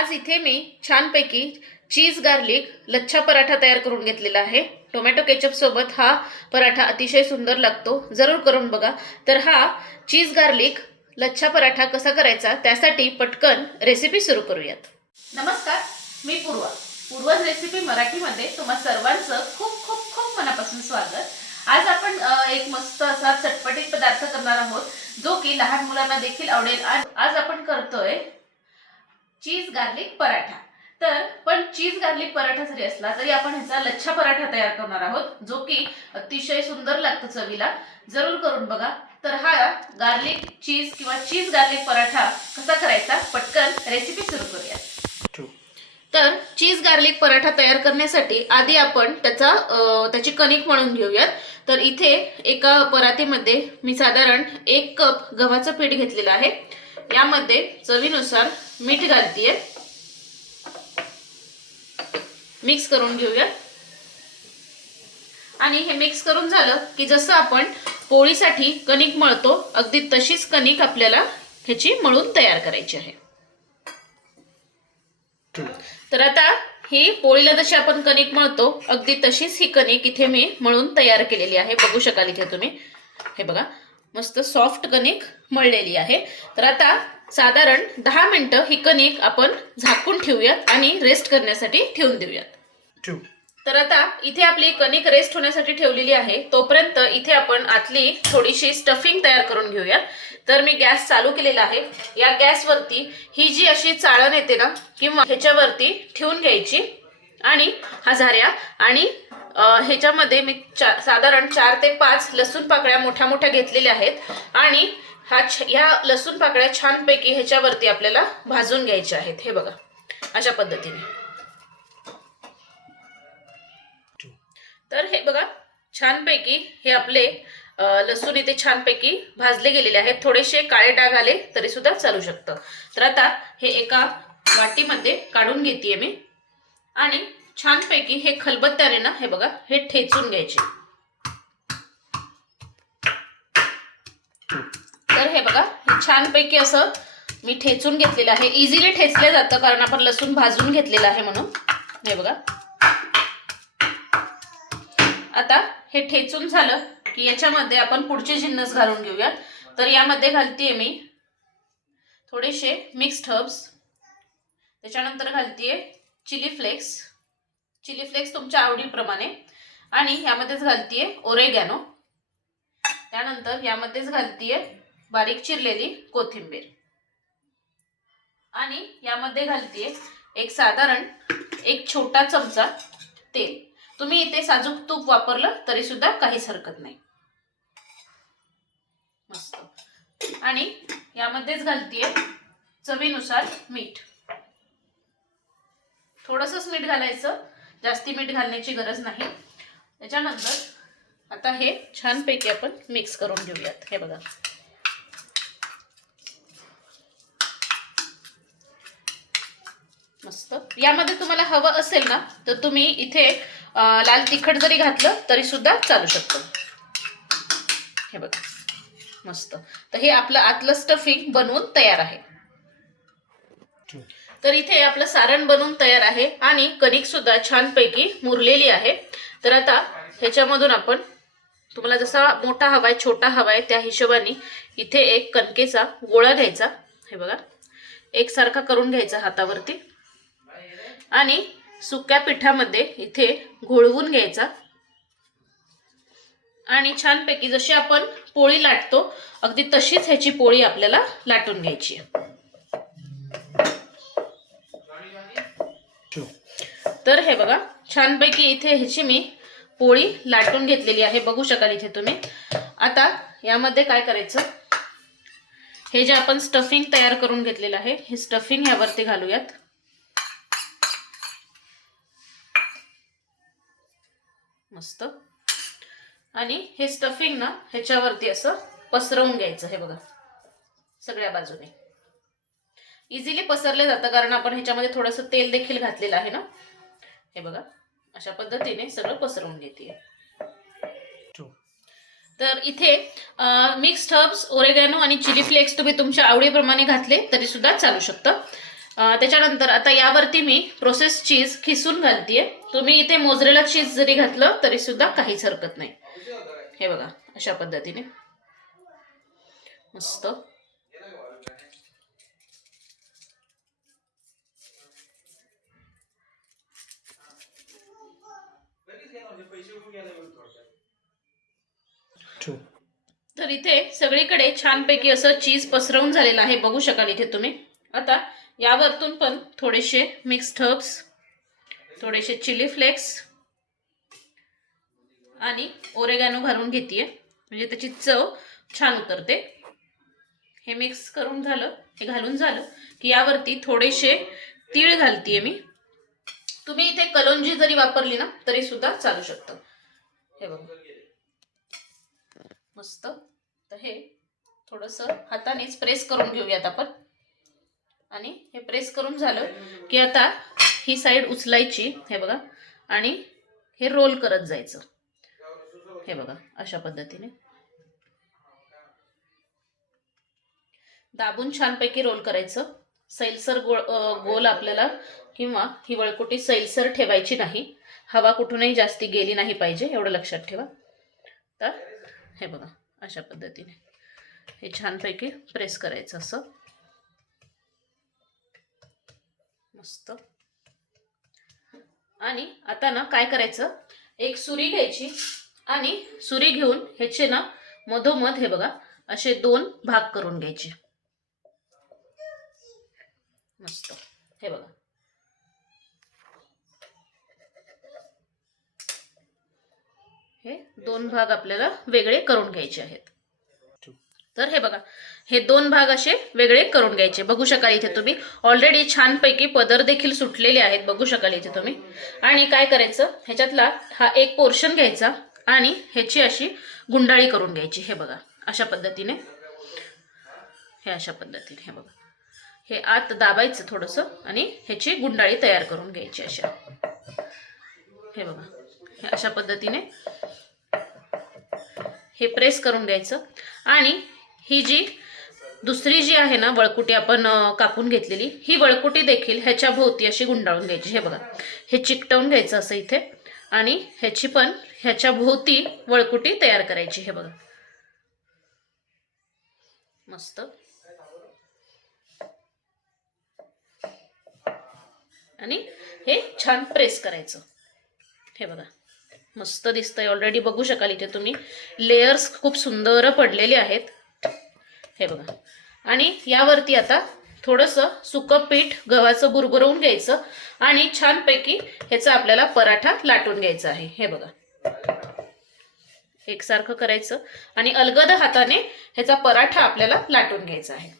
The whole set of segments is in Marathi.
आज इथे मी छानपैकी चीज गार्लिक लच्छा पराठा तयार करून घेतलेला आहे. टोमॅटो केचप सोबत हा पराठा अतिशय सुंदर लागतो. जरूर करून बघा. तर हा चीज गार्लिक लच्छा पराठा कसा करायचा त्यासाठी पटकन रेसिपी सुरू करूयात. नमस्कार मी पूर्वा. पूर्वज रेसिपी मराठीमध्ये तुम्हा सर्वांचं खूप खूप खूप मनापासून स्वागत. आज आपण एक मस्त असा चटपटीत पदार्थ करणार आहोत जो की लहान मुलांना देखील आवडेल. आज आपण करतोय चीज गार्लिक पराठा. तर पण चीज गार्लिक पराठा जरी असला तरी आपण ह्याचा लच्छा पराठा तयार करणार आहोत जो की अतिशय सुंदर लागतो चवीला. जरूर करून बघा. तर हा गार्लिक चीज किंवा चीज गार्लिक पराठा कसा करायचा? पटकन रेसिपी सुरू करूया. तर चीज गार्लिक पराठा तयार करण्यासाठी आधी आपण त्याचा त्याची कणिक मळून घेऊयात. तर इथे एका परातीमध्ये मी साधारण एक कप गव्हाचं पीठ घेतलेलं आहे. यामध्ये चवीनुसार मीठ घालतीये. मिक्स करून घेऊया. आणि हे मिक्स करून झालं की जसं आपण पोळीसाठी कणिक मळतो अगदी तशीच कणिक आपल्याला ह्याची मळून तयार करायची आहे. तर आता ही पोळीला जशी आपण कणिक मळतो अगदी तशीच ही कणिक इथे मी मळून तयार केलेली आहे. बघू शकाल इथे तुम्ही. हे बघा. मस्त सॉफ्ट कणिक मळलेली आहे. तर आता साधारण दहा मिनिटं ही कणिक आपण झाकून ठेवूयात आणि रेस्ट करण्यासाठी ठेवून देऊयात. तर आता इथे आपली कणिक रेस्ट होण्यासाठी ठेवलेली आहे. तोपर्यंत इथे आपण आतली थोडीशी स्टफिंग तयार करून घेऊयात. तर मी गॅस चालू केलेला आहे. या गॅसवरती ही जी अशी चाळण येते ना किंवा ह्याच्यावरती ठेवून घ्यायची. आणि हजाऱ्या आणि ह्याच्यामध्ये मी चा साधारण चार ते पाच लसूण पाकळ्या मोठ्या मोठ्या घेतलेल्या आहेत. आणि हा ह्या लसूण पाकळ्या छानपैकी ह्याच्यावरती आपल्याला भाजून घ्यायच्या आहेत. हे बघा अशा पद्धतीने. तर हे बघा छानपैकी हे आपले लसूण इथे छानपैकी भाजले गेलेले आहेत. थोडेसे काळे डाग आले तरी सुद्धा चालू शकतं. तर आता हे एका वाटीमध्ये काढून घेते मी. आणि छानपैकी हे खलबत्त्याने ना हे बघा हे ठेचून घ्यायचे. तर हे बघा हे छानपैकी असं मी ठेचून घेतलेलं आहे. इझिली ठेचलं जातं कारण आपण लसूण भाजून घेतलेलं आहे म्हणून. हे बघा. आता हे ठेचून झालं की याच्यामध्ये आपण पुढचे जिन्नस घालून घेऊया. तर यामध्ये घालतीये मी थोडेसे मिक्स्ड हर्ब्स त्याच्यानंतर घालतीये चिली फ्लेक्स. चिली फ्लेक्स तुमच्या आवडीप्रमाणे. आणि यामध्येच घालतीये ओरेगॅनो. त्यानंतर यामध्येच घालतीये बारीक चिरलेली कोथिंबीर. आणि यामध्ये घालतीये एक साधारण एक छोटा चमचा तेल. तुम्ही इथे साजूक तूप वापरलं तरी सुद्धा काहीच हरकत नाही. मस्त. आणि यामध्येच घालतीये चवीनुसार मीठ. थोडंसंच मीठ घालायचं. जास्ती मीठ घालण्याची गरज नाही. त्याच्यानंतर आता हे छानपैकी आपण मिक्स करून घेऊयात. हे बघा. मस्त. यामध्ये तुम्हाला हवं असेल ना तर तुम्ही इथे लाल तिखट जरी घातलं तरी सुद्धा चालू शकतं. हे बघा. मस्त. तर हे आपलं आतलं स्टफिंग बनवून तयार आहे. तर इथे आपलं सारण बनवून तयार आहे आणि कणिक सुद्धा छानपैकी मुरलेली आहे. तर आता ह्याच्यामधून आपण तुम्हाला जसा मोठा हवाय छोटा हवाय त्या हिशोबाने इथे एक कणकेचा गोळा घ्यायचा. हे बघा एकसारखा करून घ्यायचा हातावरती. आणि सुक्या पिठामध्ये इथे घोळवून घ्यायचा. आणि छानपैकी जशी आपण पोळी लाटतो अगदी तशीच ह्याची पोळी आपल्याला लाटून घ्यायची तर हे बघा छानपैकी इथे ह्याची मी पोळी लाटून घेतलेली आहे. बघू शकाल इथे तुम्ही. आता यामध्ये काय करायचं? हे जे आपण स्टफिंग तयार करून घेतलेलं आहे हे स्टफिंग ह्यावरती घालूयात. मस्त. आणि हे स्टफिंग ना ह्याच्यावरती असं पसरवून घ्यायचं हे बघा सगळ्या बाजूने. इझिली पसरले जातं कारण आपण ह्याच्यामध्ये थोडंसं तेल देखील घातलेलं आहे ना? हे बघा अशा पद्धतीने सगळं पसरवून घेते तर इथे मिक्स्ड हर्ब्स ओरेगॅनो आणि चिली फ्लेक्स तुम्ही तुमच्या आवडीप्रमाणे घातले तरी सुद्धा चालू शकतं. त्याच्यानंतर आता यावरती मी प्रोसेस चीज खिसून घालतीये. तुम्ही इथे मोजरेला चीज जरी घातलं तरी सुद्धा काहीच हरकत नाही. हे बघा अशा पद्धतीने. मस्त. तर इथे सगळीकडे छानपैकी असं चीज पसरवून झालेलं आहे. बघू शकाल इथे तुम्ही. आता यावरतून पण थोडेसे मिक्स हर्ब्स थोडेसे चिली फ्लेक्स आणि ओरेगॅनो घालून घेते म्हणजे त्याची चव छान उतरते. हे मिक्स करून झालं हे घालून झालं की यावरती थोडेसे तीळ घालतीये मी. तुम्ही इथे कलोंजी जरी वापरली ना तरी सुद्धा चालू शकतं. हे बघा. मस्त. तर हे थोडंसं हातानेच प्रेस करून घेऊयात आपण. आणि हे प्रेस करून झालं की आता ही साईड उचलायची हे बघा. आणि हे रोल करत जायचं. हे बघा अशा पद्धतीने. दाबून छानपैकी रोल करायचं. सैलसर गोळ गोल आपल्याला किंवा ही वळकुटी सैलसर ठेवायची नाही. हवा कुठूनही जास्ती गेली नाही पाहिजे एवढं लक्षात ठेवा. तर हे बघा अशा पद्धतीने. हे छानपैकी प्रेस करायचं असं. मस्त. आणि आता ना काय करायचं? एक सुरी घ्यायची आणि सुरी घेऊन ह्याचे ना मधोमध हे बघा असे दोन भाग करून घ्यायचे. मस्त. हे बघा. हे दोन भाग आपल्याला वेगळे करून घ्यायचे आहेत. तर हे बघा हे दोन भाग असे वेगळे करून घ्यायचे. बघू शकाल इथे तुम्ही ऑलरेडी छानपैकी पदर देखील सुटलेले आहेत. बघू शकाल इथे तुम्ही. आणि काय करायचं? ह्याच्यातला हा एक पोर्शन घ्यायचा आणि ह्याची अशी गुंडाळी करून घ्यायची. हे बघा अशा पद्धतीने. हे अशा पद्धतीने हे बघा. हे आत दाबायचं थोडंसं आणि ह्याची गुंडाळी तयार करून घ्यायची अशा. हे बघा हे अशा पद्धतीने हे प्रेस करून घ्यायचं. आणि ही जी दुसरी जी आहे ना वळकुटी आपण कापून घेतलेली ही वळकुटी देखील ह्याच्या भोवती अशी गुंडाळून घ्यायची. हे बघा हे चिकटवून घ्यायचं असं इथे. आणि ह्याची पण ह्याच्या भोवती वळकुटी तयार करायची. हे बघा. मस्त. आणि हे छान प्रेस करायचं. हे बघा. मस्त दिसतंय. ऑलरेडी बघू शकाल इथे तुम्ही. लेयर्स खूप सुंदर पडलेले आहेत. हे बघा. आणि यावरती आता थोडंसं सुकं पीठ गव्हाचं बुरबुरवून घ्यायचं आणि छानपैकी ह्याचा आपल्याला पराठा लाटून घ्यायचा आहे. हे बघा. एकसारखं करायचं. आणि अलगद हाताने ह्याचा पराठा आपल्याला लाटून घ्यायचा आहे.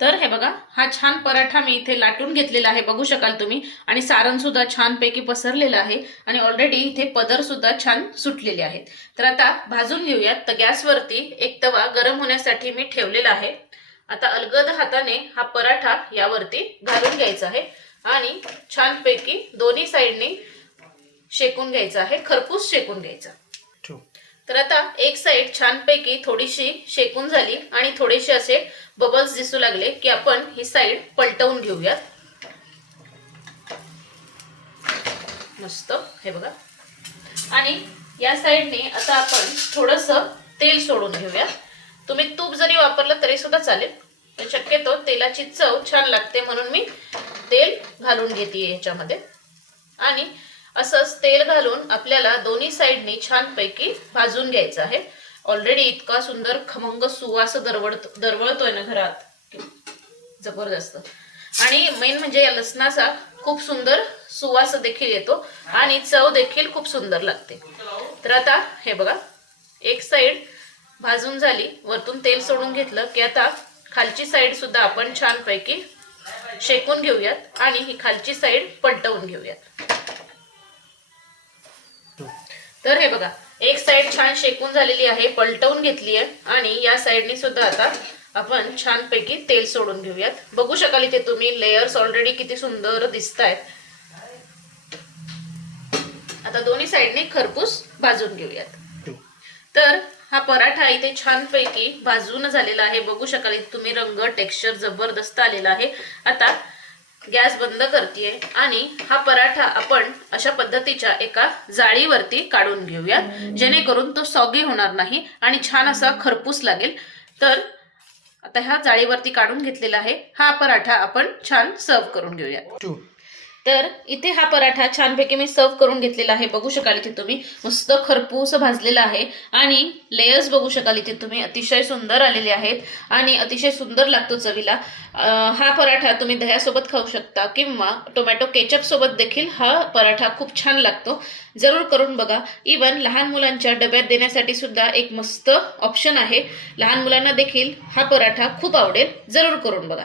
तर हे बघा हा छान पराठा मी इथे लाटून घेतलेला आहे बघू शकाल तुम्ही. आणि सारण सुद्धा छानपैकी पसरलेलं आहे आणि ऑलरेडी इथे पदर सुद्धा छान सुटलेले आहेत. तर आता भाजून घेऊयात. तर गॅसवरती एक तवा गरम होण्यासाठी मी ठेवलेला आहे. आता अलगद हाताने हा पराठा यावरती घालून घ्यायचा आहे. आणि छानपैकी दोन्ही साईडनी शेकून घ्यायचा आहे खरपूस शेकून घ्यायचा. तर आता एक साईड छानपैकी थोडीशी शेकून झाली आणि थोडेसे असे बबल्स दिसू लागले की आपण ही साईड पलटवून घेऊयात. मस्त हे बघा. आणि या साईडने आता आपण थोडस तेल सोडून घेऊया तुम्ही तूप जरी वापरलं तरी सुद्धा चालेल पण शक्यतो तेलाची चव छान लागते म्हणून मी तेल घालून घेते याच्यामध्ये. आणि असंच तेल घालून आपल्याला दोन्ही साईडनी छानपैकी भाजून घ्यायचं आहे. ऑलरेडी इतका सुंदर खमंग सुवास दरवळतो दरवळतोय ना घरात. जबरदस्त. आणि मेन म्हणजे या लसणाचा खूप सुंदर सुवास देखील येतो आणि चव देखील खूप सुंदर लागते. तर आता हे बघा एक साईड भाजून झाली वरतून तेल सोडून घेतलं की आता खालची साईड सुद्धा आपण छानपैकी शेकून घेऊयात आणि ही खालची साईड पलटवून घेऊयात. तर हे बघा एक साईड छान शेकून झालेली आहे पलटवून घेतली आहे आणि या साईडने सुद्धा आता आपण छानपैकी तेल सोडून घेऊयात. बघू शकाल इथे तुम्ही लेयर्स ऑलरेडी किती सुंदर दिसत आहेत आता दोन्ही साईडने खरपूस भाजून घेऊयात. तर हा पराठा इथे छानपैकी भाजून झालेला आहे. बघू शकाल इथे तुम्ही रंग टेक्स्चर जबरदस्त आलेला आहे. आता गॅस बंद करते आणि हा पराठा आपण अशा पद्धतीच्या एका जाळीवरती काढून घेऊया जेणेकरून तो सॉगी होणार नाही आणि छान असा खरपूस लागेल. तर आता ह्या जाळीवरती काढून घेतलेला आहे. हा पराठा आपण छान सर्व करून घेऊया तर इथे हा पराठा छानपैकी मी सर्व करून घेतलेला आहे. बघू शकाल इथे तुम्ही. मस्त खरपूस भाजलेला आहे. आणि लेयर्स बघू शकाल इथे तुम्ही. अतिशय सुंदर आलेले आहेत. आणि अतिशय सुंदर लागतो चवीला. हा पराठा तुम्ही दह्यासोबत खाऊ शकता किंवा टोमॅटो केचपसोबत देखील हा पराठा खूप छान लागतो. जरूर करून बघा. इवन लहान मुलांच्या डब्यात देण्यासाठी सुद्धा एक मस्त ऑप्शन आहे. लहान मुलांना देखील हा पराठा खूप आवडेल. जरूर करून बघा.